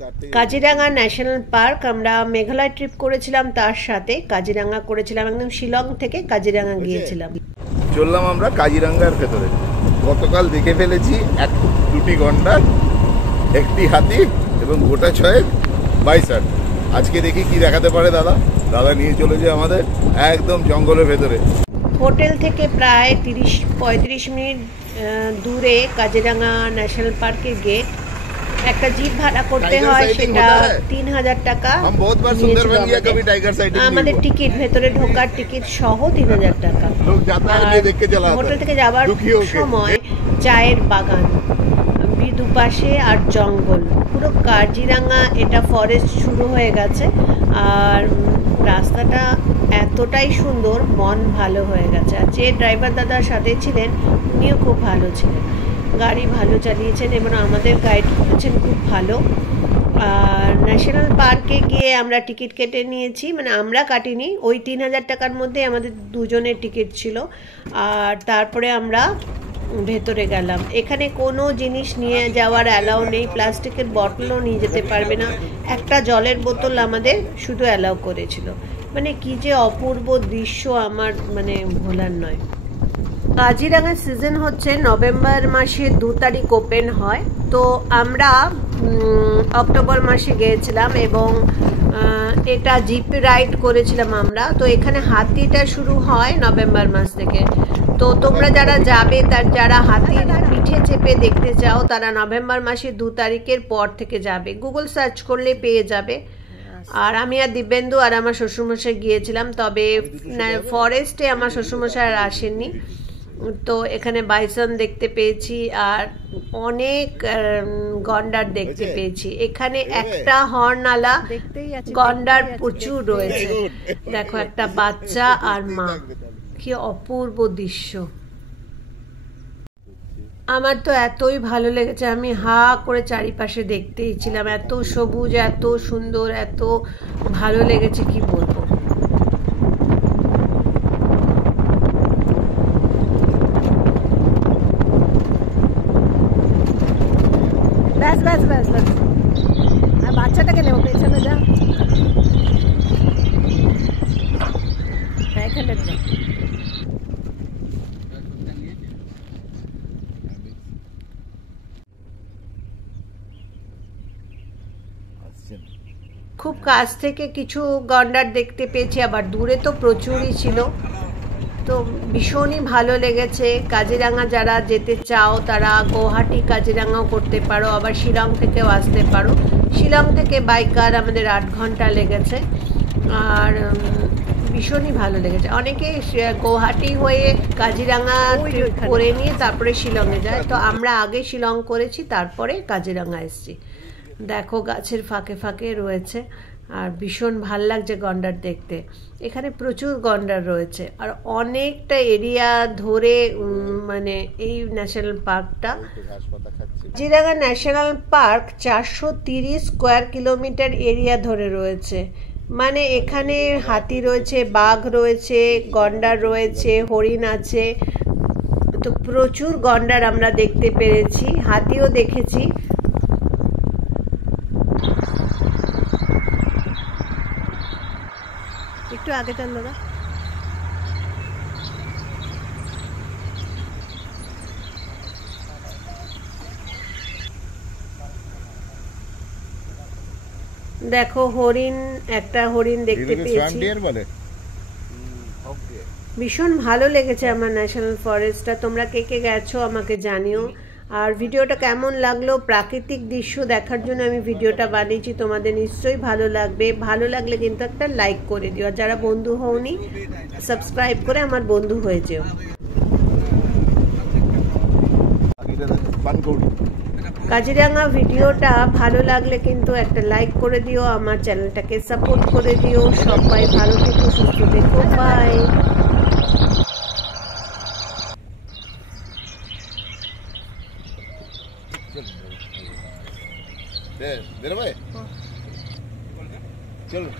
Kaziranga national park আমরা Meghalaya trip করেছিলাম, তার সাথে কাজিরাঙ্গা করেছিলাম, একদম শিলং থেকে কাজিরাঙ্গা গিয়েছিলাম। চললাম আমরা কাজিরাঙ্গার ভেতরে। গতকাল দেখে ফেলেছি দুটি গন্ডার, একটি হাতি এবং গোটা ছয়েক বাইসান। আজকে দেখি কি দেখাতে পারে দাদা। দাদা নিয়ে চলেছে আমাদের একদম জঙ্গলের ভেতরে। হোটেল থেকে প্রায় 30-35 মিনিট দূরে কাজিরাঙ্গা ন্যাশনাল পার্কের গেট। একটা জিপ ভাড়া করতে হয়, সেটা 3000 টাকা। আমাদের টিকিট, ভেতরে ঢোকার টিকিট সহ 3000 টাকা। হোটেল থেকে যাবার সময় চায়ের বাগান, দুপাশে আর জঙ্গল, পুরো কাজিরাঙ্গা এটা ফরেস্ট শুরু হয়ে গেছে। আর রাস্তাটা এতটাই সুন্দর, মন ভালো হয়ে গেছে। আর যে ড্রাইভার দাদার সাথে ছিলেন উনিও খুব ভালো ছিলেন, গাড়ি ভালো চালিয়েছেন এবং আমাদের গাইড করেছেন খুব ভালো। আর ন্যাশনাল পার্কে গিয়ে আমরা টিকিট কেটে নিয়েছি, মানে আমরা কাটিনি, ওই 3000 টাকার মধ্যে আমাদের দুজনের টিকিট ছিল। আর তারপরে আমরা ভেতরে গেলাম। এখানে কোনো জিনিস নিয়ে যাওয়ার অ্যালাউ নেই, প্লাস্টিকের বটলও নিয়ে যেতে পারবে না। একটা জলের বোতল আমাদের শুধু অ্যালাউ করেছিল। মানে কি যে অপূর্ব দৃশ্য, আমার মানে ভোলার নয়। কাজিরাঙ্গার সিজন হচ্ছে নভেম্বর মাসে 2 তারিখ ওপেন হয়। তো আমরা অক্টোবর মাসে গিয়েছিলাম এবং এটা জিপ রাইড করেছিলাম আমরা। তো এখানে হাতিটা শুরু হয় নভেম্বর মাস থেকে। তো তোমরা যারা যাবে, যারা হাতির পিঠে চেপে দেখতে চাও, তারা নভেম্বর মাসে 2 তারিখের পর থেকে যাবে। গুগল সার্চ করলে পেয়ে যাবে। আর আমি আর দিব্যেন্দু আর আমার শ্বশুরমশাই গিয়েছিলাম, তবে ফরেস্টে আমার শ্বশুরমশাই আর আসেননি। তো এখানে বাইসন দেখতে পেয়েছি আর অনেক গন্ডার দেখতে পেয়েছি। এখানে একটা হর্নওয়ালা গন্ডার প্রচুর রয়েছে। দেখো, একটা বাচ্চা আর মা, কি অপূর্ব দৃশ্য। আমার তো এতই ভালো লেগেছে, আমি হা করে চারিপাশে দেখতেই ছিলাম। এত সবুজ, এত সুন্দর, এত ভালো লেগেছে কি বলবো। ব্যাস ব্যাস ব্যাস ব্যাস, আর বাচ্চাটাকে নেবো, পেছনে যা, এখানে খুব কাছ থেকে কিছু গন্ডার দেখতে পেয়েছি, আবার দূরে তো প্রচুরই ছিল। তো ভীষণই ভালো লেগেছে। কাজিরাঙ্গা যারা যেতে চাও তারা গৌহাটি কাজিরাঙ্গাও করতে পারো, আবার শিলং থেকেও আসতে পারো। শিলং থেকে বাইকার আমাদের 8 ঘন্টা লেগেছে। আর ভীষণই ভালো লেগেছে। অনেকে গৌহাটি হয়ে কাজিরাঙ্গা করে নিয়ে তারপরে শিলংয়ে যায়, তো আমরা আগে শিলং করেছি, তারপরে কাজিরাঙ্গা এসেছি। দেখো, গাছের ফাঁকে ফাঁকে রয়েছে আর ভীষণ ভাল লাগছে গন্ডার দেখতে। এখানে প্রচুর গন্ডার রয়েছে আর অনেকটা এরিয়া ধরে, মানে এই ন্যাশনাল পার্কটা, Kaziranga national park 430 square kilometre area ধরে রয়েছে। মানে এখানে হাতি রয়েছে, বাঘ রয়েছে, গন্ডার রয়েছে, হরিণ আছে। তো প্রচুর গন্ডার আমরা দেখতে পেরেছি, হাতিও দেখেছি। একটু আগে চাল দাদা। দেখো, হরিণ, একটা হরিণ দেখতে পেয়েছি। ভীষণ ভালো লেগেছে আমার ন্যাশনাল ফরেস্টটা। তোমরা কে কে গেছো আমাকে জানিও। আর ভিডিওটা কেমন লাগলো, প্রাকৃতিক দৃশ্য দেখার জন্য আমি ভিডিওটা বানিয়েছি, তোমাদের নিশ্চয়ই ভালো লাগবে। ভালো লাগলে কিন্তু একটা লাইক করে দিও, আর যারা বন্ধু হওনি সাবস্ক্রাইব করে আমার বন্ধু হয়ে যেও। কাজিরাঙ্গা ভিডিওটা ভালো লাগলে কিন্তু একটা লাইক করে দিও, আমার চ্যানেলটাকে সাপোর্ট করে দিও। সবাই ভালো থেকো, সুস্থ থেকো, বাই। চলো।